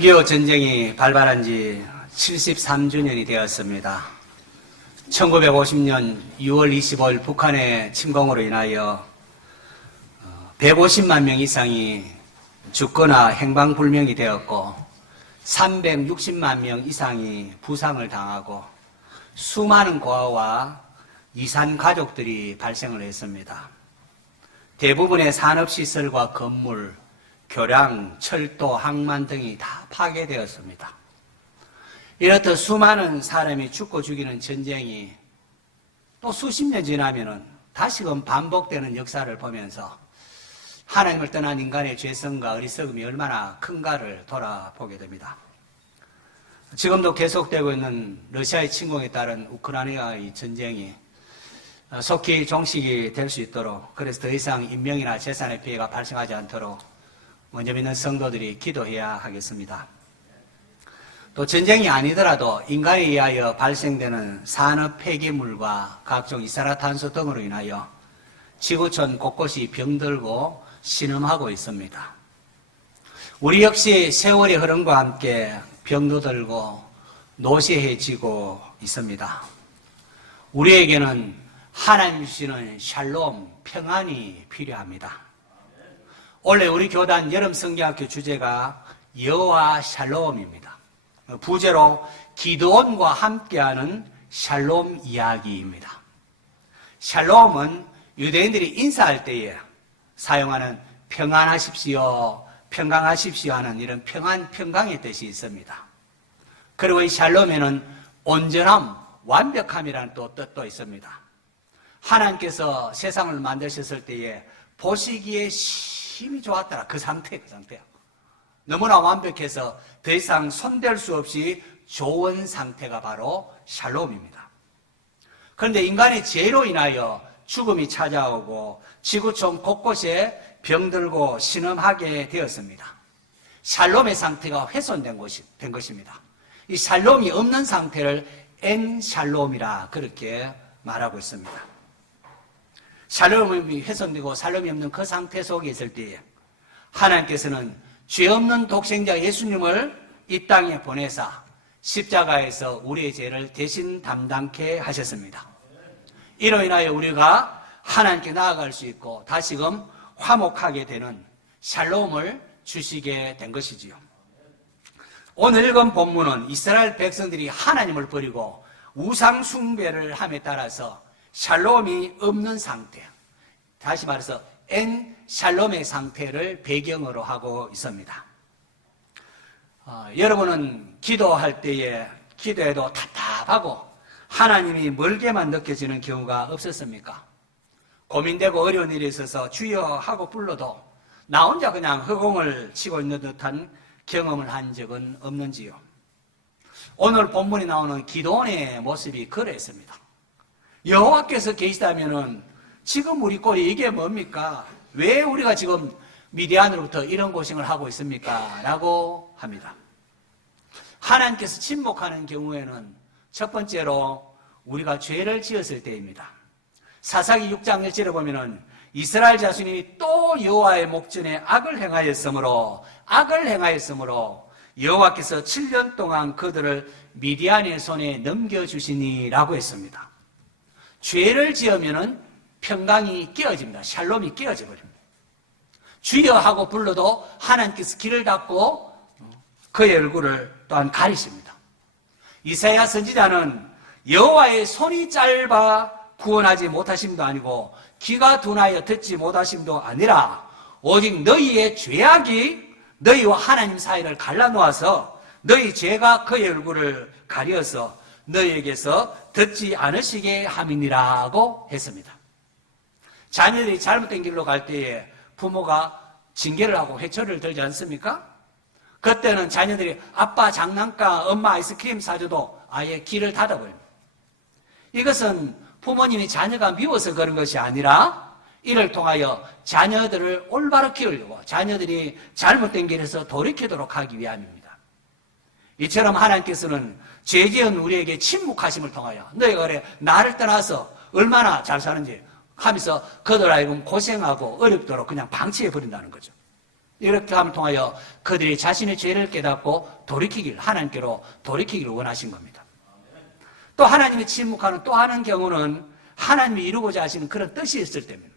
6.25 전쟁이 발발한 지 73주년이 되었습니다. 1950년 6월 25일 북한의 침공으로 인하여 150만 명 이상이 죽거나 행방불명이 되었고 360만 명 이상이 부상을 당하고 수많은 고아와 이산 가족들이 발생을 했습니다. 대부분의 산업시설과 건물, 교량, 철도, 항만 등이 다 파괴되었습니다. 이렇듯 수많은 사람이 죽고 죽이는 전쟁이 또 수십 년 지나면은 다시금 반복되는 역사를 보면서 하나님을 떠난 인간의 죄성과 어리석음이 얼마나 큰가를 돌아보게 됩니다. 지금도 계속되고 있는 러시아의 침공에 따른 우크라이나의 전쟁이 속히 종식이 될 수 있도록, 그래서 더 이상 인명이나 재산의 피해가 발생하지 않도록 먼저 믿는 성도들이 기도해야 하겠습니다. 또 전쟁이 아니더라도 인간에 의하여 발생되는 산업 폐기물과 각종 이산화탄소 등으로 인하여 지구촌 곳곳이 병들고 신음하고 있습니다. 우리 역시 세월의 흐름과 함께 병도 들고 노쇠해지고 있습니다. 우리에게는 하나님 주시는 샬롬, 평안이 필요합니다. 원래 우리 교단 여름 성경학교 주제가 여호와 샬롬입니다. 부제로 기드온과 함께하는 샬롬 이야기입니다. 샬롬은 유대인들이 인사할 때에 사용하는 평안하십시오, 평강하십시오 하는 이런 평강의 뜻이 있습니다. 그리고 이 샬롬에는 온전함, 완벽함이라는 또 뜻도 있습니다. 하나님께서 세상을 만드셨을 때에 보시기에 힘이 좋았더라. 그 상태야. 너무나 완벽해서 더 이상 손댈 수 없이 좋은 상태가 바로 샬롬입니다. 그런데 인간의 죄로 인하여 죽음이 찾아오고 지구촌 곳곳에 병들고 신음하게 되었습니다. 샬롬의 상태가 훼손된 것입니다. 이 샬롬이 없는 상태를 엔 샬롬이라 그렇게 말하고 있습니다. 샬롬이 훼손되고 샬롬이 없는 그 상태 속에 있을 때에 하나님께서는 죄 없는 독생자 예수님을 이 땅에 보내사 십자가에서 우리의 죄를 대신 담당케 하셨습니다. 이로 인하여 우리가 하나님께 나아갈 수 있고 다시금 화목하게 되는 샬롬을 주시게 된 것이지요. 오늘 읽은 본문은 이스라엘 백성들이 하나님을 버리고 우상 숭배를 함에 따라서 샬롬이 없는 상태, 다시 말해서 엔 샬롬의 상태를 배경으로 하고 있습니다. 여러분은 기도할 때에 기도해도 답답하고 하나님이 멀게만 느껴지는 경우가 없었습니까? 고민되고 어려운 일이 있어서 주여 하고 불러도 나 혼자 그냥 허공을 치고 있는 듯한 경험을 한 적은 없는지요? 오늘 본문에 나오는 기도원의 모습이 그랬습니다. 여호와께서 계시다면은 지금 우리 꼴이 이게 뭡니까? 왜 우리가 지금 미디안으로부터 이런 고생을 하고 있습니까? 라고 합니다. 하나님께서 침묵하는 경우에는 첫 번째로 우리가 죄를 지었을 때입니다. 사사기 6장 1절에 보면은 이스라엘 자손이 또 여호와의 목전에 악을 행하였으므로 여호와께서 7년 동안 그들을 미디안의 손에 넘겨주시니라고 했습니다. 죄를 지으면은 평강이 깨어집니다. 샬롬이 깨어져 버립니다. 주여 하고 불러도 하나님께서 길을 닫고 그의 얼굴을 또한 가리십니다. 이사야 선지자는 여호와의 손이 짧아 구원하지 못하심도 아니고 귀가 둔하여 듣지 못하심도 아니라 오직 너희의 죄악이 너희와 하나님 사이를 갈라놓아서 너희 죄가 그의 얼굴을 가려서 너희에게서 듣지 않으시게 함이니라고 했습니다. 자녀들이 잘못된 길로 갈 때에 부모가 징계를 하고 회초리를 들지 않습니까? 그때는 자녀들이 아빠 장난감, 엄마 아이스크림 사줘도 아예 길을 닫아버립니다. 이것은 부모님이 자녀가 미워서 그런 것이 아니라 이를 통하여 자녀들을 올바로 키우려고 자녀들이 잘못된 길에서 돌이키도록 하기 위함입니다. 이처럼 하나님께서는 죄 지은 우리에게 침묵하심을 통하여 너희가 그래 나를 떠나서 얼마나 잘 사는지 하면서 그들 하여금 고생하고 어렵도록 그냥 방치해버린다는 거죠. 이렇게 함을 통하여 그들이 자신의 죄를 깨닫고 하나님께로 돌이키기를 원하신 겁니다. 또 하나님이 침묵하는 또 하는 경우는 하나님이 이루고자 하시는 그런 뜻이 있을 때입니다.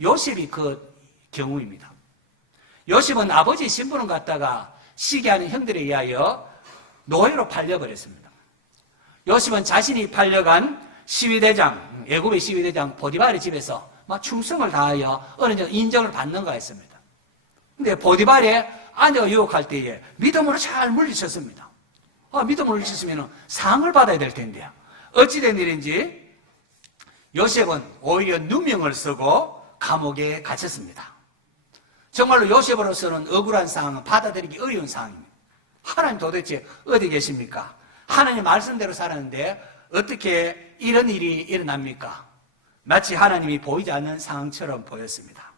요셉이 그 경우입니다. 요셉은 아버지 신분을 갖다가 시기하는 형들에 의하여 노예로 팔려버렸습니다. 요셉은 자신이 팔려간 시위대장, 애굽의 시위대장 보디발의 집에서 막 충성을 다하여 어느 정도 인정을 받는가 했습니다. 근데 보디발의 아내가 유혹할 때에 믿음으로 잘 물리쳤습니다. 믿음으로 물리쳤으면 상을 받아야 될 텐데요. 어찌된 일인지 요셉은 오히려 누명을 쓰고 감옥에 갇혔습니다. 정말로 요셉으로서는 억울한 상황은 받아들이기 어려운 상황입니다. 하나님 도대체 어디 계십니까? 하나님 말씀대로 살았는데 어떻게 이런 일이 일어납니까? 마치 하나님이 보이지 않는 상황처럼 보였습니다.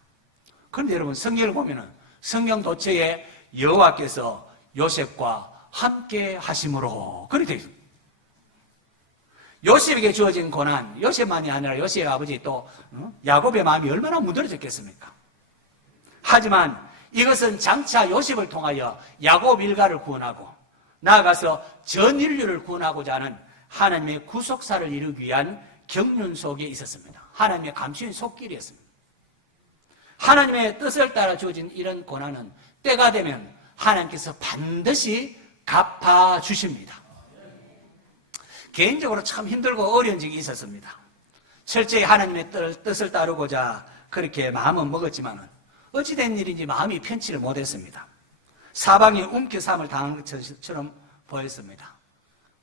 그런데 여러분 성경을 보면은 성경 도처에 여호와께서 요셉과 함께 하심으로 그렇게 되어 있습니다. 요셉에게 주어진 고난, 요셉만이 아니라 요셉의 아버지 또 야곱의 마음이 얼마나 무너졌겠습니까? 하지만 이것은 장차 요셉을 통하여 야곱 일가를 구원하고 나아가서 전 인류를 구원하고자 하는 하나님의 구속사를 이루기 위한 경륜 속에 있었습니다. 하나님의 감추인 속길이었습니다. 하나님의 뜻을 따라 주어진 이런 고난은 때가 되면 하나님께서 반드시 갚아주십니다. 개인적으로 참 힘들고 어려운 적이 있었습니다. 철저히 하나님의 뜻을 따르고자 그렇게 마음은 먹었지만 어찌된 일인지 마음이 편치를 못했습니다. 사방에 움켜삼을 당한 것처럼 보였습니다.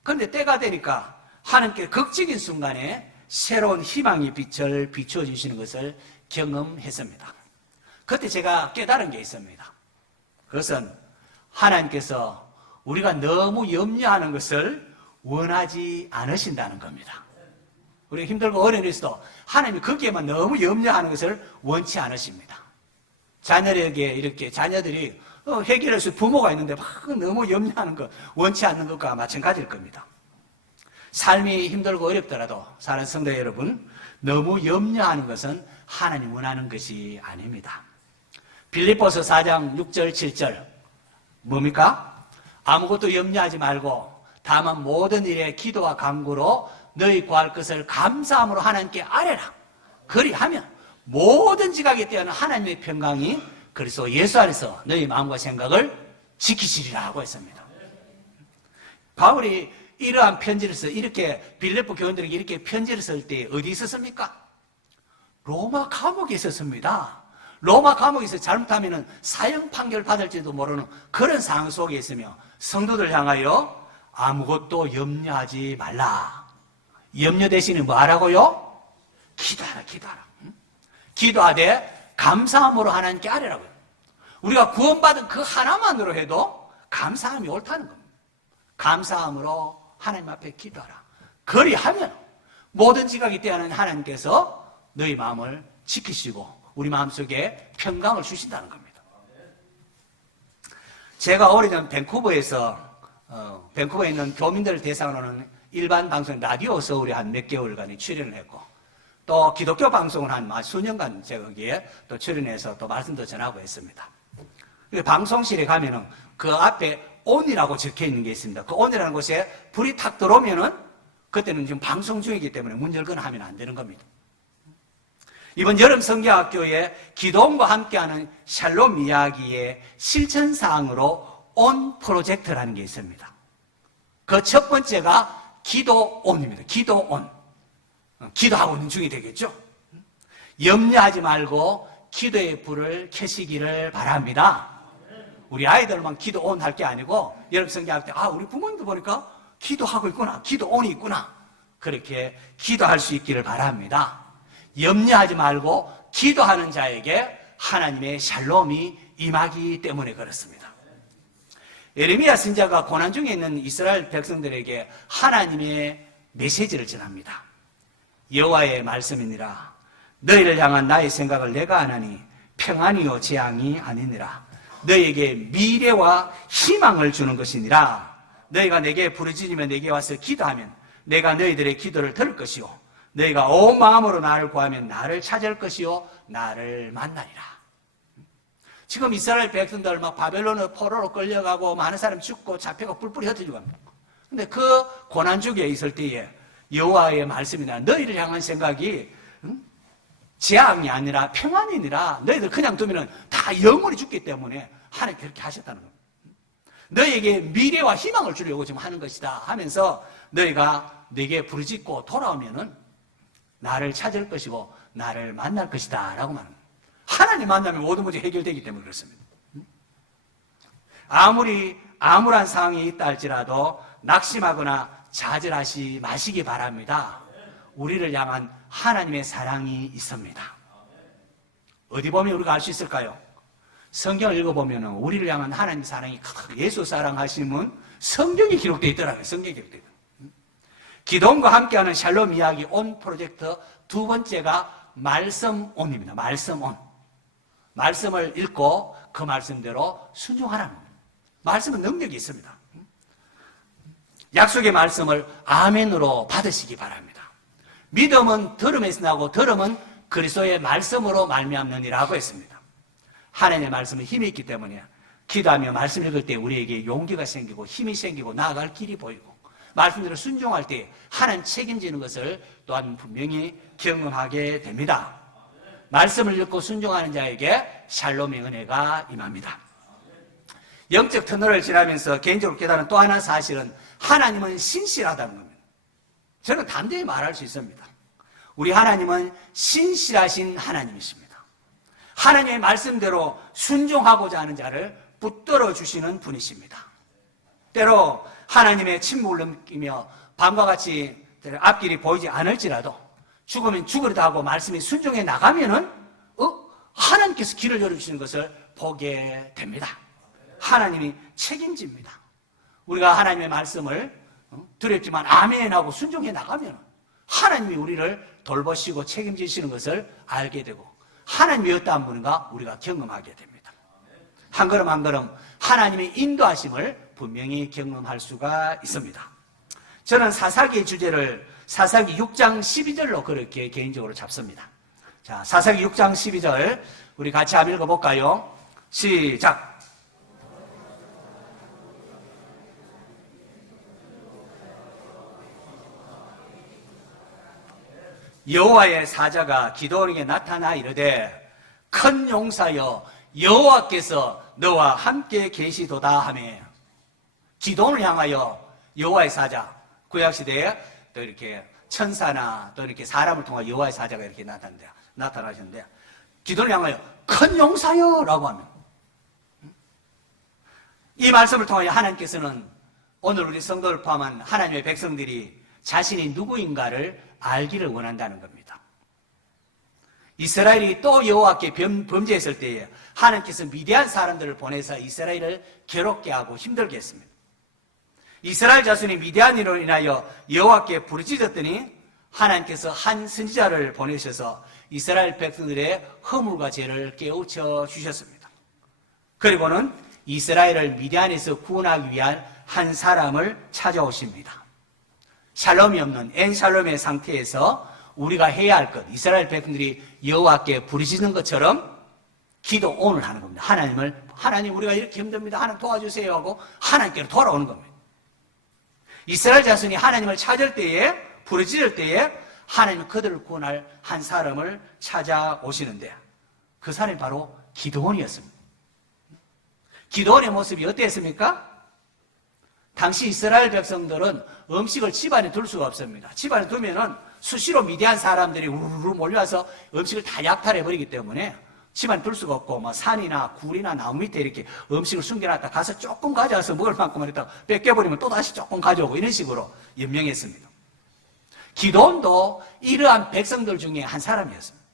그런데 때가 되니까 하나님께 극적인 순간에 새로운 희망의 빛을 비추어 주시는 것을 경험했습니다. 그때 제가 깨달은 게 있습니다. 그것은 하나님께서 우리가 너무 염려하는 것을 원하지 않으신다는 겁니다. 우리가 힘들고 어려운 일에서도 하나님이 거기에만 너무 염려하는 것을 원치 않으십니다. 자녀에게 이렇게 자녀들이 해결할 수 부모가 있는데 막 너무 염려하는 것 원치 않는 것과 마찬가지일 겁니다. 삶이 힘들고 어렵더라도 사랑하는 성도 여러분, 너무 염려하는 것은 하나님 원하는 것이 아닙니다. 빌립보서 4장 6절 7절 뭡니까? 아무것도 염려하지 말고 다만 모든 일에 기도와 간구로 너희 구할 것을 감사함으로 하나님께 아뢰라. 그리하면 모든 지각에 뛰어난 하나님의 평강이 그리스도 예수 안에서 너희 마음과 생각을 지키시리라 하고 했습니다. 바울이 이러한 편지를 써 이렇게 빌립보 교인들에게 이렇게 편지를 쓸 때 어디 있었습니까? 로마 감옥에 있었습니다. 로마 감옥에서 잘못하면 사형 판결 받을지도 모르는 그런 상황 속에 있으며 성도들 향하여 아무것도 염려하지 말라. 염려 대신에 뭐 하라고요? 기도하라, 기도하라. 기도하되 감사함으로 하나님께 아뢰라고요. 우리가 구원받은 그 하나만으로 해도 감사함이 옳다는 겁니다. 감사함으로 하나님 앞에 기도하라. 그리하면 모든 지각이 되어는 하나님께서 너희 마음을 지키시고 우리 마음속에 평강을 주신다는 겁니다. 제가 오래전 밴쿠버에 있는 교민들을 대상으로 하는 일반 방송 라디오 서울에 한 몇 개월간 출연을 했고 또 기독교 방송을 한 수년간 제가 거기에 또 출연해서 또 말씀도 전하고 했습니다. 방송실에 가면은 그 앞에 온이라고 적혀 있는 게 있습니다. 그 온이라는 곳에 불이 탁 들어오면은 그때는 지금 방송 중이기 때문에 문 열거나 하면 안 되는 겁니다. 이번 여름 성경학교에 기도원과 함께하는 샬롬 이야기의 실천사항으로 온 프로젝트라는 게 있습니다. 그 첫 번째가 기도온입니다. 기도온. 기도하고 있는 중이 되겠죠. 염려하지 말고 기도의 불을 켜시기를 바랍니다. 우리 아이들만 기도온 할 게 아니고 여러분 성경할 때 우리 부모님도 보니까 기도하고 있구나. 기도온이 있구나. 그렇게 기도할 수 있기를 바랍니다. 염려하지 말고 기도하는 자에게 하나님의 샬롬이 임하기 때문에 그렇습니다. 예레미야 선지자가 고난 중에 있는 이스라엘 백성들에게 하나님의 메시지를 전합니다. 여호와의 말씀이니라. 너희를 향한 나의 생각을 내가 아나니 평안이요 재앙이 아니니라. 너희에게 미래와 희망을 주는 것이니라. 너희가 내게 부르짖으며 내게 와서 기도하면 내가 너희들의 기도를 들을 것이요 너희가 온 마음으로 나를 구하면 나를 찾을 것이요 나를 만나리라. 지금 이스라엘 백성들 막 바벨론의 포로로 끌려가고 많은 사람 죽고 잡혀가 뿔뿔이 흩어지고 합니다. 근데 그 고난주기에 있을 때에 여호와의 말씀이나 너희를 향한 생각이 재앙이 아니라 평안이니라. 너희들 그냥 두면은 다 영원히 죽기 때문에 하나님 그렇게 하셨다는 겁니다. 너희에게 미래와 희망을 주려고 지금 하는 것이다 하면서 너희가 내게 부르짖고 돌아오면은 나를 찾을 것이고 나를 만날 것이다 라고 말합니다. 하나님 만나면 모든 문제 해결되기 때문에 그렇습니다. 아무리 암울한 상황이 있다 할지라도 낙심하거나 좌절하지 마시기 바랍니다. 우리를 향한 하나님의 사랑이 있습니다. 어디 보면 우리가 알 수 있을까요? 성경을 읽어보면 우리를 향한 하나님의 사랑이 예수 사랑하심은 성경에 기록되어 있더라고요. 성경에 기록되어 있더라고요. 기도원과 함께하는 샬롬 이야기 온 프로젝트 두 번째가 말씀 온입니다. 말씀 온. 말씀을 읽고 그 말씀대로 순종하라는 겁니다. 말씀은 능력이 있습니다. 약속의 말씀을 아멘으로 받으시기 바랍니다. 믿음은 들음에서 나고 들음은 그리스도의 말씀으로 말미암느니라고 했습니다. 하나님의 말씀은 힘이 있기 때문에 기도하며 말씀 읽을 때 우리에게 용기가 생기고 힘이 생기고 나아갈 길이 보이고 말씀대로 순종할 때 하나님 책임지는 것을 또한 분명히 경험하게 됩니다. 말씀을 읽고 순종하는 자에게 샬롬의 은혜가 임합니다. 영적 터널을 지나면서 개인적으로 깨달은 또 하나 사실은 하나님은 신실하다는 겁니다. 저는 담대히 말할 수 있습니다. 우리 하나님은 신실하신 하나님이십니다. 하나님의 말씀대로 순종하고자 하는 자를 붙들어 주시는 분이십니다. 때로 하나님의 침묵을 넘기며 밤과 같이 앞길이 보이지 않을지라도 죽으면 죽으리다 하고 말씀이 순종해 나가면은 하나님께서 길을 열어주시는 것을 보게 됩니다. 하나님이 책임집니다. 우리가 하나님의 말씀을 드렸지만 아멘하고 순종해 나가면 하나님이 우리를 돌보시고 책임지시는 것을 알게 되고 하나님이 어떠한 분인가 우리가 경험하게 됩니다. 한 걸음 한 걸음 하나님의 인도하심을 분명히 경험할 수가 있습니다. 저는 사사기의 주제를 사사기 6장 12절로 그렇게 개인적으로 잡습니다. 자, 사사기 6장 12절 우리 같이 한번 읽어볼까요? 시작! 여호와의 사자가 기드온에게 나타나 이르되 큰 용사여 여호와께서 너와 함께 계시도다 하며 기드온을 향하여 여호와의 사자 구약시대에 또 이렇게 천사나 또 이렇게 사람을 통해 여호와의 사자가 이렇게 나타나셨는데 기드온을 향하여 큰 용사여 라고 하면 이 말씀을 통하여 하나님께서는 오늘 우리 성도를 포함한 하나님의 백성들이 자신이 누구인가를 알기를 원한다는 겁니다. 이스라엘이 또 여호와께 범죄했을 때에 하나님께서 미디안 사람들을 보내서 이스라엘을 괴롭게 하고 힘들게 했습니다. 이스라엘 자손이 미디안으로 인하여 여호와께 부르짖었더니 하나님께서 한 선지자를 보내셔서 이스라엘 백성들의 허물과 죄를 깨우쳐 주셨습니다. 그리고는 이스라엘을 미디안에서 구원하기 위한 한 사람을 찾아오십니다. 샬롬이 없는 엔샬롬의 상태에서 우리가 해야 할 것, 이스라엘 백성들이 여호와께 부르짖는 것처럼 기도원을 하는 겁니다. 하나님 우리가 이렇게 힘듭니다. 하나님 도와주세요 하고 하나님께로 돌아오는 겁니다. 이스라엘 자손이 하나님을 찾을 때에 부르짖을 때에 하나님은 그들을 구원할 한 사람을 찾아오시는데 그 사람이 바로 기드온이었습니다. 기드온의 모습이 어땠습니까? 당시 이스라엘 백성들은 음식을 집안에 둘 수가 없습니다. 집안에 두면은 수시로 미디안 사람들이 우르르 몰려와서 음식을 다 약탈해버리기 때문에 집안에 둘 수가 없고 뭐 산이나 굴이나 나무 밑에 이렇게 음식을 숨겨놨다 가서 조금 가져와서 먹을 만큼만 했다가 뺏겨버리면 또 다시 조금 가져오고 이런 식으로 연명했습니다. 기드온도 이러한 백성들 중에 한 사람이었습니다.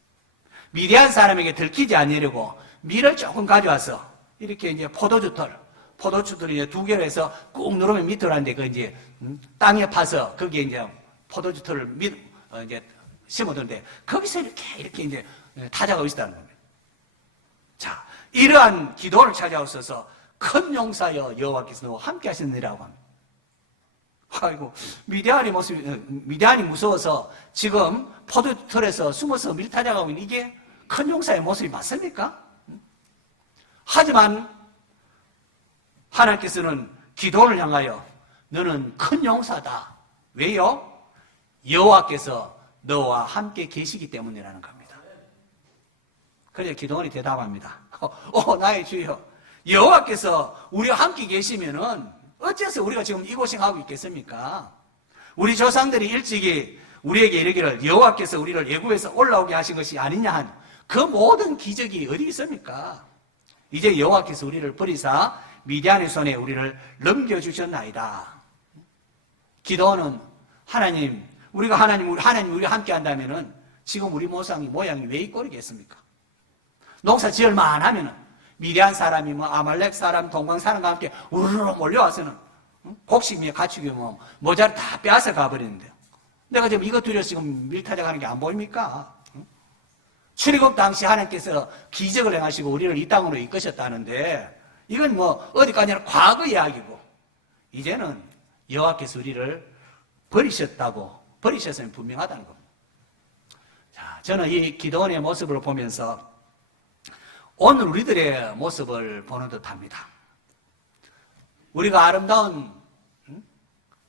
미디안 사람에게 들키지 않으려고 밀을 조금 가져와서 이렇게 이제 포도주들이 이제 두 개로 해서 꾹 누르면 밑으로 하는데 그 이제 땅에 파서 거기에 이제 포도주털을 이제 심어두는데 거기서 이렇게 이제 타자가 있다는 겁니다. 자, 이러한 기도를 찾아오셔서 큰 용사여 여호와께서 너와 함께 하셨느니라고 합니다. 아이고, 미디안이 무서워서 지금 포도털에서 숨어서 밀 타자가고 있는 이게 큰 용사의 모습이 맞습니까? 하지만 하나님께서는 기도를 향하여 너는 큰 용사다. 왜요? 여호와께서 너와 함께 계시기 때문이라는 겁니다. 그래서 기도원이 대답합니다. 나의 주여, 여호와께서 우리와 함께 계시면은 어째서 우리가 지금 이 고생하고 있겠습니까? 우리 조상들이 일찍이 우리에게 이르기를 여호와께서 우리를 애굽에서 올라오게 하신 것이 아니냐 한 그 모든 기적이 어디 있습니까? 이제 여호와께서 우리를 버리사 미디안의 손에 우리를 넘겨주셨나이다. 기도는 하나님 우리와 함께 한다면은 지금 우리 모양이 왜 이 꼴이겠습니까? 농사 지을만 하면은 미디안 사람이 아말렉 사람, 동방 사람과 함께 우르르 몰려와서는 곡식며 가축이며 모자를 다 빼앗아 가버리는데요. 내가 지금 이것 두려워서 지금 밀타작하는 게 안 보입니까? 출애굽 당시 하나님께서 기적을 행하시고 우리를 이 땅으로 이끄셨다는데 이건 어디까지 아니라 과거 이야기고 이제는 여호와께서 우리를 버리셨으면 분명하다는 겁니다. 자, 저는 이 기도원의 모습을 보면서 오늘 우리들의 모습을 보는 듯합니다. 우리가 아름다운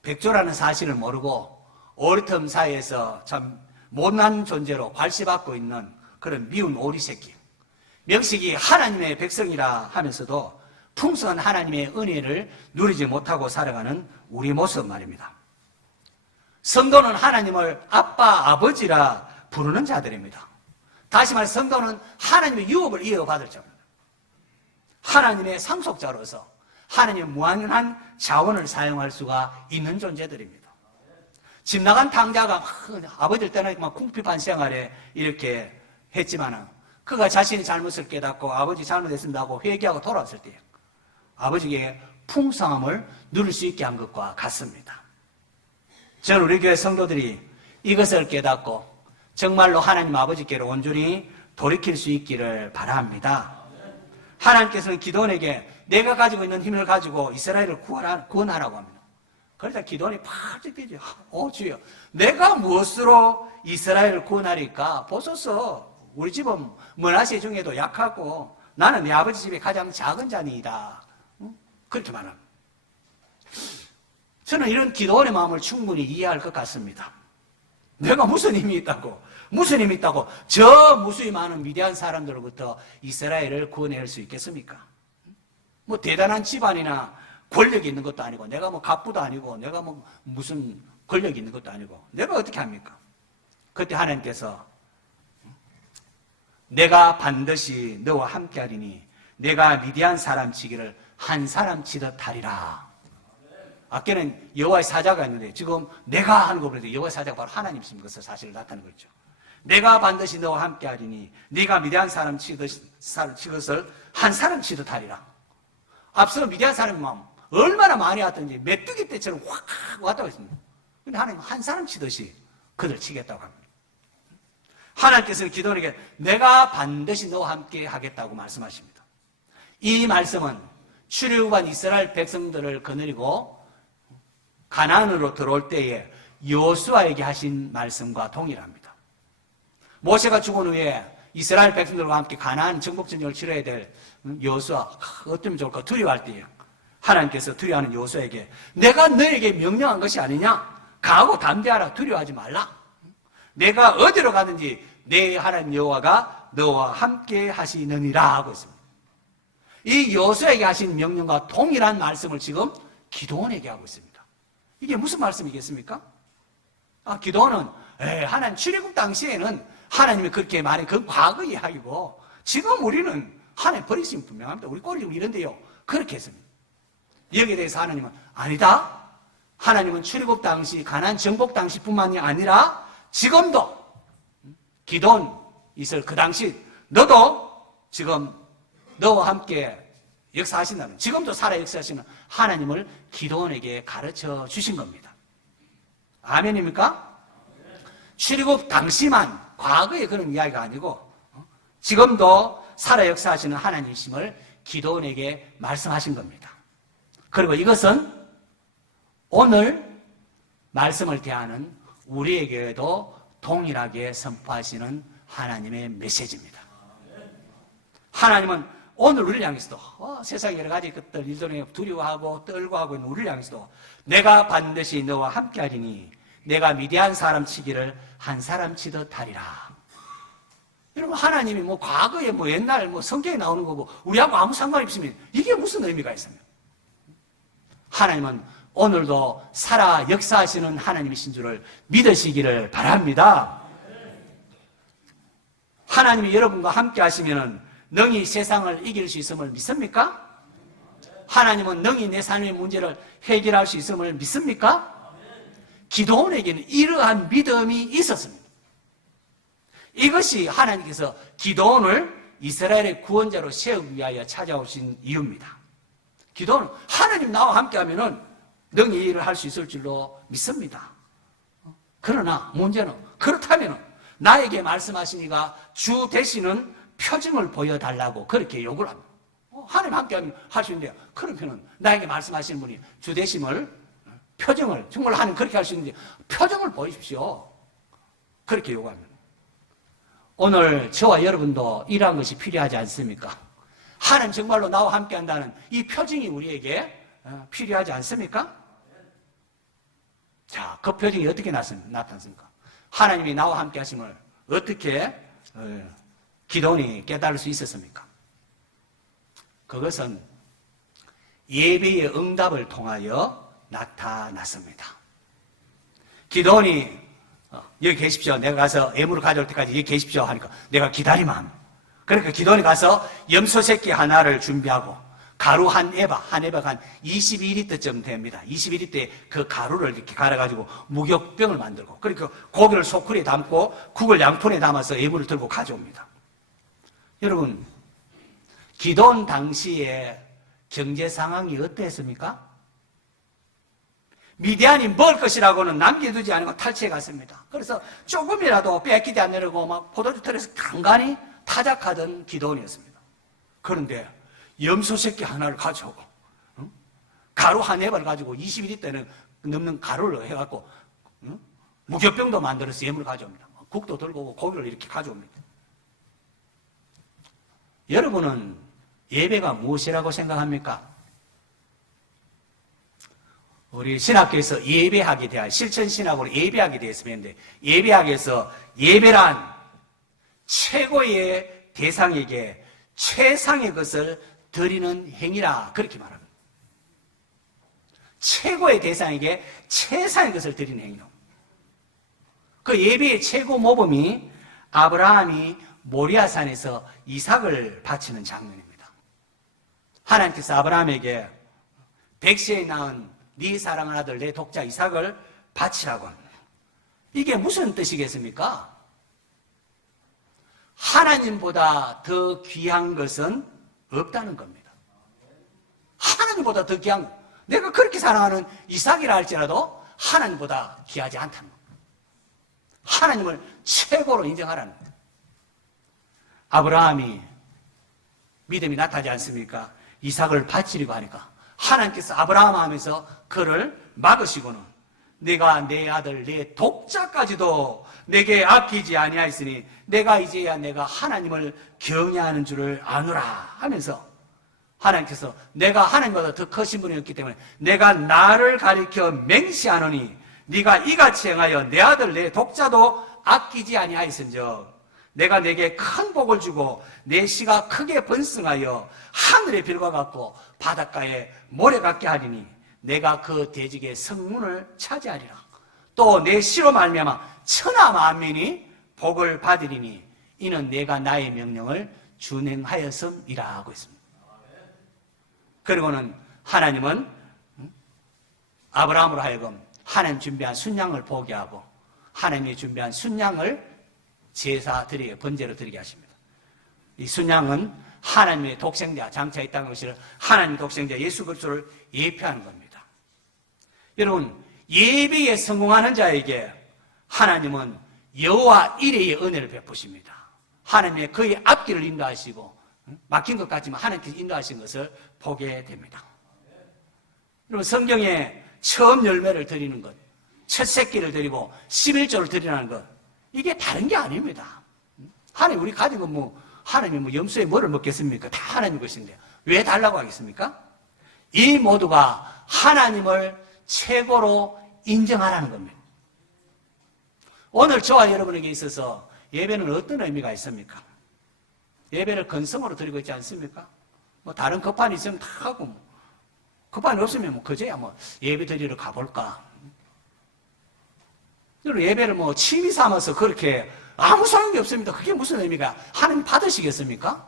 백조라는 사실을 모르고 오리틈 사이에서 참 못난 존재로 괄시받고 있는 그런 미운 오리 새끼. 명식이 하나님의 백성이라 하면서도 풍성한 하나님의 은혜를 누리지 못하고 살아가는 우리 모습 말입니다. 성도는 하나님을 아빠, 아버지라 부르는 자들입니다. 다시 말해 성도는 하나님의 유업을 이어받을 자입니다. 하나님의 상속자로서 하나님의 무한한 자원을 사용할 수가 있는 존재들입니다. 집 나간 탕자가 아버지를 떠나서 궁핍한 생활에 이렇게 했지만은 그가 자신의 잘못을 깨닫고 아버지 잘못했습니다 하고 회개하고 돌아왔을 때 아버지에게 풍성함을 누릴 수 있게 한 것과 같습니다. 저는 우리 교회 성도들이 이것을 깨닫고 정말로 하나님 아버지께로 온전히 돌이킬 수 있기를 바랍니다. 하나님께서는 기도원에게 내가 가지고 있는 힘을 가지고 이스라엘을 구원하라고 합니다. 그러자 기도원이 팔ጭ 뛰죠. 주여, 내가 무엇으로 이스라엘을 구원하리까? 보소서, 우리 집은 므낫세 중에도 약하고 나는 내 아버지 집에 가장 작은 자니이다. 그렇게 말합니다. 저는 이런 기도원의 마음을 충분히 이해할 것 같습니다. 내가 무슨 힘이 있다고 저 무수히 많은 위대한 사람들로부터 이스라엘을 구원할 수 있겠습니까? 대단한 집안이나 권력이 있는 것도 아니고 내가 갑부도 아니고 내가 무슨 권력이 있는 것도 아니고 내가 어떻게 합니까? 그때 하나님께서 내가 반드시 너와 함께하리니 내가 미디안 사람 치기를 한 사람 치듯 하리라. 아까는 여호와의 사자가 있는데 지금 내가 하는 거 보는데 여호와의 사자가 바로 하나님이신 것을 사실을 나타내는 거죠. 내가 반드시 너와 함께하리니 네가 미디안 사람 치것을 한 사람 치듯 하리라. 앞서 미디안 사람이 얼마나 많이 왔던지 메뚜기 떼처럼 확 왔다고 했습니다. 그런데 하나님은 한 사람 치듯이 그들 치겠다고 합니다. 하나님께서는 기도원에게 내가 반드시 너와 함께 하겠다고 말씀하십니다. 이 말씀은 출애굽한 이스라엘 백성들을 거느리고 가나안으로 들어올 때에 여호수아에게 하신 말씀과 동일합니다. 모세가 죽은 후에 이스라엘 백성들과 함께 가나안 정복전쟁을 치러야 될 여호수아, 어쩌면 좋을까 두려워할 때에 하나님께서 두려워하는 여호수아에게 내가 너에게 명령한 것이 아니냐? 가고 담대하라. 두려워하지 말라. 내가 어디로 가든지 내 하나님 여호와가 너와 함께 하시느니라 하고 있습니다. 이 여호수아에게 하신 명령과 동일한 말씀을 지금 기도원에게 하고 있습니다. 이게 무슨 말씀이겠습니까? 기도원은 하나님 출애굽 당시에는 하나님이 그렇게 말해 그 과거 이야기고 지금 우리는 하나님 버리시면 분명합니다. 우리 꼴이 이런데요. 그렇게 했습니다. 여기에 대해서 하나님은 아니다. 하나님은 출애굽 당시 가나안 정복 당시뿐만이 아니라 지금도 기도원 있을 그 당시 너도 지금 너와 함께 역사하신다는 지금도 살아 역사하시는 하나님을 기도원에게 가르쳐 주신 겁니다. 아멘입니까? 출애굽 당시만 과거의 그런 이야기가 아니고 지금도 살아 역사하시는 하나님이심을 기도원에게 말씀하신 겁니다. 그리고 이것은 오늘 말씀을 대하는 우리에게도 동일하게 선포하시는 하나님의 메시지입니다. 하나님은 오늘 우리를 향해서도 세상에 여러 가지 것들 일들에 두려워하고 떨고 하고 있는 우리를 향해서도 내가 반드시 너와 함께하리니 내가 미디안 사람 치기를 한 사람 치듯 하리라. 여러분, 하나님이 뭐 과거에 뭐 옛날 뭐 성경에 나오는 거고 우리하고 아무 상관이 없으면 이게 무슨 의미가 있습니까? 하나님은 오늘도 살아 역사하시는 하나님이신 줄을 믿으시기를 바랍니다. 하나님이 여러분과 함께 하시면 능히 세상을 이길 수 있음을 믿습니까? 하나님은 능히 내 삶의 문제를 해결할 수 있음을 믿습니까? 기도원에게는 이러한 믿음이 있었습니다. 이것이 하나님께서 기도원을 이스라엘의 구원자로 세우기 위하여 찾아오신 이유입니다. 기도원은 하나님 나와 함께하면 능히 이 일을 할 수 있을 줄로 믿습니다. 그러나 문제는 그렇다면 나에게 말씀하시니가 주 되시는 표징을 보여달라고 그렇게 요구를 합니다. 하나님 함께하면 할 수 있는데 그러면 나에게 말씀하시는 분이 주 되심을 표징을 정말 하나님 그렇게 할 수 있는데 표징을 보이십시오. 그렇게 요구합니다. 오늘 저와 여러분도 이러한 것이 필요하지 않습니까? 하나님 정말로 나와 함께한다는 이 표징이 우리에게 필요하지 않습니까? 자, 그 표징이 어떻게 나타났습니까? 하나님이 나와 함께 하심을 어떻게 기도원이 깨달을 수 있었습니까? 그것은 예배의 응답을 통하여 나타났습니다. 기도원이 여기 계십시오. 내가 가서 예물을 가져올 때까지 여기 계십시오 하니까 내가 기다리면 합니다. 그러니까 기도원이 가서 염소 새끼 하나를 준비하고 가루 한 에바가 한 22리터쯤 됩니다. 22리터에 그 가루를 이렇게 갈아가지고 무격병을 만들고 그러니까 고기를 소쿠리에 담고 국을 양푼에 담아서 예물을 들고 가져옵니다. 여러분, 기도원 당시에 경제 상황이 어땠습니까? 미디안이 먹을 것이라고는 남겨두지 않고 탈취해 갔습니다. 그래서 조금이라도 뺏기지 않으려고 막 포도주 틀에서 간간히 타작하던 기도원이었습니다. 그런데 염소 새끼 하나를 가져오고 가루 한 에바를 가지고 21리터는 넘는 가루를 해갖고 무격병도 만들어서 예물을 가져옵니다. 국도 들고 오고 고기를 이렇게 가져옵니다. 여러분은 예배가 무엇이라고 생각합니까? 우리 신학교에서 예배하게 대한 실천신학으로 예배하게 되었으면 예배학에서 예배란 최고의 대상에게 최상의 것을 드리는 행위라 그렇게 말합니다. 최고의 대상에게 최상의 것을 드리는 행위로. 그 예배의 최고 모범이 아브라함이 모리아산에서 이삭을 바치는 장면입니다. 하나님께서 아브라함에게 백세에 낳은 네 사랑하는 아들 내 독자 이삭을 바치라고 합니다. 이게 무슨 뜻이겠습니까? 하나님보다 더 귀한 것은 없다는 겁니다. 하나님보다 더 귀한 것. 내가 그렇게 사랑하는 이삭이라 할지라도 하나님보다 귀하지 않다는 겁니다. 하나님을 최고로 인정하라는 겁니다. 아브라함이 믿음이 나타나지 않습니까? 이삭을 바치려고 하니까 하나님께서 아브라함 하면서 그를 막으시고는 내가 내 아들 내 독자까지도 내게 아끼지 아니하였으니 내가 이제야 내가 하나님을 경외하는 줄을 아노라 하면서 하나님께서 내가 하나님보다 더 크신 분이었기 때문에 내가 나를 가리켜 맹세하노니 네가 이같이 행하여 내 아들 내 독자도 아끼지 아니하였은즉 내가 내게 큰 복을 주고 내 씨가 크게 번성하여 하늘의 별과 같고 바닷가에 모래 같게 하리니 내가 그 대적의 성문을 차지하리라. 또 내 씨로 말미암아 천하 만민이 복을 받으리니 이는 내가 나의 명령을 준행하였음이라 하고 있습니다. 그리고는 하나님은 아브라함으로 하여금 하나님 준비한 순양을 보게 하고 하나님이 준비한 순양을 제사 드리게 번제로 드리게 하십니다. 이 순양은 하나님의 독생자 장차 있다는 것을 하나님 독생자 예수 그리스도를 예표하는 겁니다. 여러분, 예배에 성공하는 자에게 하나님은 여호와 이레의 은혜를 베푸십니다. 하나님의 그의 앞길을 인도하시고 막힌 것 같지만 하나님께서 인도하신 것을 보게 됩니다. 여러분, 성경에 처음 열매를 드리는 것, 첫 새끼를 드리고 11조를 드리라는 것, 이게 다른 게 아닙니다. 하나님 우리 가진 건 뭐 하나님이 뭐 염소의 뭐를 먹겠습니까? 다 하나님 것인데 왜 달라고 하겠습니까? 이 모두가 하나님을 최고로 인정하라는 겁니다. 오늘 저와 여러분에게 있어서 예배는 어떤 의미가 있습니까? 예배를 건성으로 드리고 있지 않습니까? 뭐 다른 급한이 있으면 다 하고, 뭐 급한이 없으면 뭐 그제야 뭐 예배 드리러 가볼까? 여러분 예배를 뭐 취미 삼아서 그렇게 아무 소용이 없습니다. 그게 무슨 의미가? 하나님 받으시겠습니까?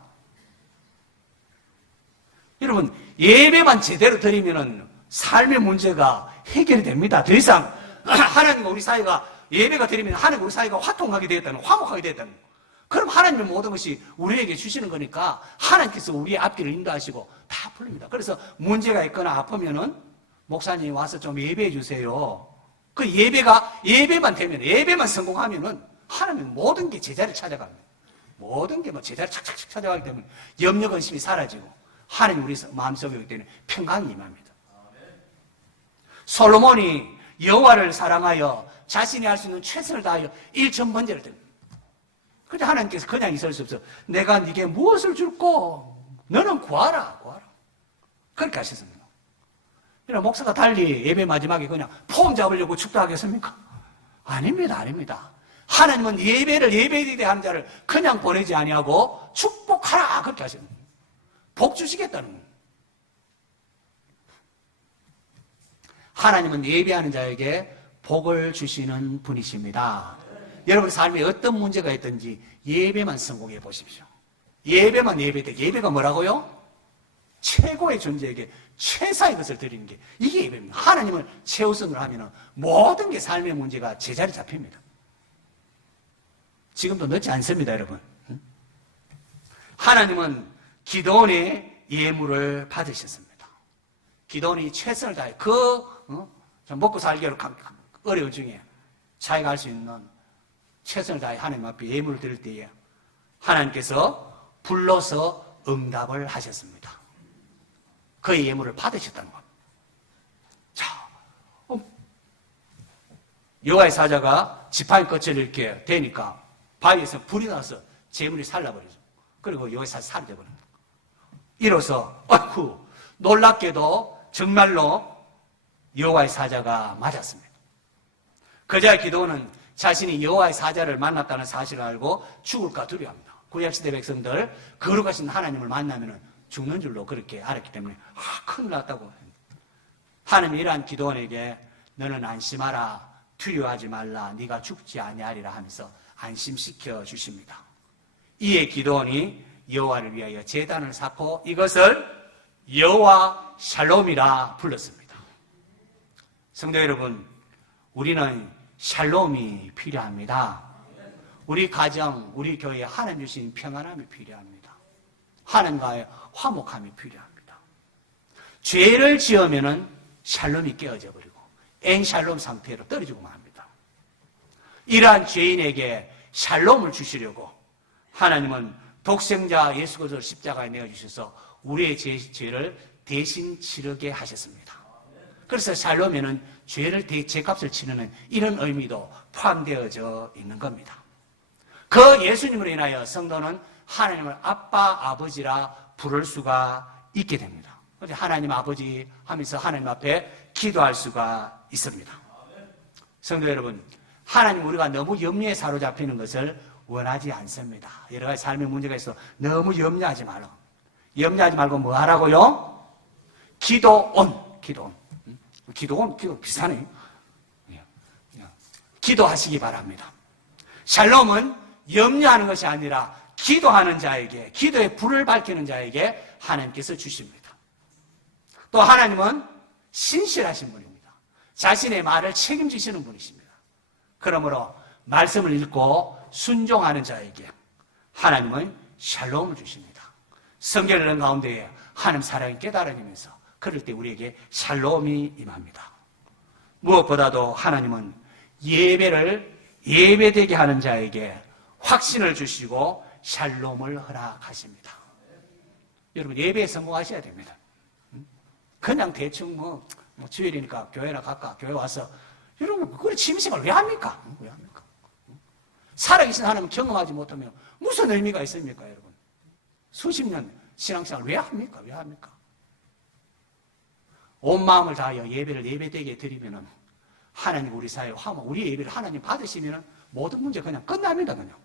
여러분 예배만 제대로 드리면은 삶의 문제가 해결이 됩니다. 더 이상 하나님과 우리 사이가 예배가 드리면 하나님과 우리 사이가 화통하게 되었다는, 화목하게 되었다는. 그럼 하나님의 모든 것이 우리에게 주시는 거니까 하나님께서 우리의 앞길을 인도하시고 다 풀립니다. 그래서 문제가 있거나 아프면은 목사님 와서 좀 예배해 주세요. 그 예배만 되면, 예배만 성공하면은 하나님은 모든 게 제자리를 찾아갑니다. 모든 게 뭐 제자리를 착착착 찾아가기 때문에 염려 근심이 사라지고 하나님 우리 마음속에 오기 때문에 평강이 임합니다. 솔로몬이 여호와를 사랑하여 자신이 할 수 있는 최선을 다하여 일천번제를 드립니다. 그런데 하나님께서 그냥 있을 수 없어. 내가 네게 무엇을 줄고 너는 구하라. 그렇게 하셨습니다. 그러나 목사가 달리 예배 마지막에 그냥 폼 잡으려고 축도하겠습니까? 아닙니다. 하나님은 예배에 하는 자를 그냥 보내지 아니하고 축복하라 그렇게 하십니다. 복 주시겠다는 거예요. 하나님은 예배하는 자에게 복을 주시는 분이십니다. 여러분 삶에 어떤 문제가 있든지 예배만 성공해 보십시오. 예배만 예배되게. 예배가 뭐라고요? 최고의 존재에게 최상의 것을 드리는 게 이게 예배입니다. 하나님을 최우선으로 하면 모든 게 삶의 문제가 제자리 잡힙니다. 지금도 늦지 않습니다, 여러분. 하나님은 기도원의 예물을 받으셨습니다. 기도원이 최선을 다해 먹고 살기로 어려운 중에 자기가 할 수 있는 최선을 다해 하나님 앞에 예물을 드릴 때에 하나님께서 불러서 응답을 하셨습니다. 그의 예물을 받으셨다는 겁니다. 자, 여호와의 사자가 지팡이 끝을 이렇게 대니까 바위에서 불이 나서 재물이 살라버리죠. 그리고 여호와의 사자 살려버립니다. 이로써 놀랍게도 정말로 여호와의 사자가 맞았습니다. 그자 기도는 자신이 여호와의 사자를 만났다는 사실을 알고 죽을까 두려워합니다. 구약시대 백성들 거룩하신 하나님을 만나면 죽는 줄로 그렇게 알았기 때문에 큰일 났다고. 하나님이 이러한 기도원에게 너는 안심하라, 두려워하지 말라, 네가 죽지 아니하리라 하면서 안심시켜 주십니다. 이에 기도원이 여호와를 위하여 제단을 쌓고 이것을 여호와 샬롬이라 불렀습니다. 성도 여러분, 우리는 샬롬이 필요합니다. 우리 가정, 우리 교회에 하나님 주신 평안함이 필요합니다. 하나님과의 화목함이 필요합니다. 죄를 지으면은 샬롬이 깨어져 버리고 엔샬롬 상태로 떨어지고 맙니다. 이러한 죄인에게 샬롬을 주시려고 하나님은 독생자 예수 그리스도를 십자가에 내어주셔서 우리의 죄를 대신 치르게 하셨습니다. 그래서 샬롬에는 죄값을 치르는 이런 의미도 포함되어져 있는 겁니다. 그 예수님으로 인하여 성도는 하나님을 아빠, 아버지라 부를 수가 있게 됩니다. 하나님 아버지 하면서 하나님 앞에 기도할 수가 있습니다. 성도 여러분, 하나님 우리가 너무 염려에 사로잡히는 것을 원하지 않습니다. 여러 가지 삶의 문제가 있어 너무 염려하지 말고. 염려하지 말고 뭐 하라고요? 기도 비슷하네요. 기도하시기 바랍니다. 샬롬은 염려하는 것이 아니라 기도하는 자에게, 기도의 불을 밝히는 자에게 하나님께서 주십니다. 또 하나님은 신실하신 분입니다. 자신의 말을 책임지시는 분이십니다. 그러므로 말씀을 읽고 순종하는 자에게 하나님은 샬롬을 주십니다. 성경을 읽는 가운데에 하나님 사랑이 깨달아지면서 그럴 때 우리에게 샬롬이 임합니다. 무엇보다도 하나님은 예배되게 하는 자에게 확신을 주시고 샬롬을 허락하십니다. 여러분 예배에 성공하셔야 됩니다. 그냥 대충 주일이니까 교회나 갈까? 교회 와서 여러분 그걸 취미생활 왜 합니까? 살아계신 하나님 경험하지 못하면 무슨 의미가 있습니까, 여러분? 수십 년 신앙생활 왜 합니까? 왜 합니까? 온 마음을 다하여 예배를 예배되게 드리면은 하나님 우리 사회에 화목, 우리 예배를 하나님 받으시면은 모든 문제 그냥 끝납니다, 그냥.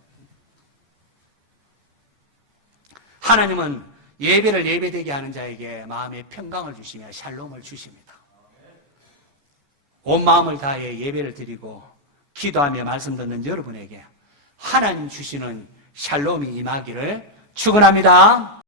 하나님은 예배를 예배되게 하는 자에게 마음의 평강을 주시며 샬롬을 주십니다. 온 마음을 다해 예배를 드리고 기도하며 말씀 듣는 여러분에게 하나님 주시는 샬롬이 임하기를 축원합니다.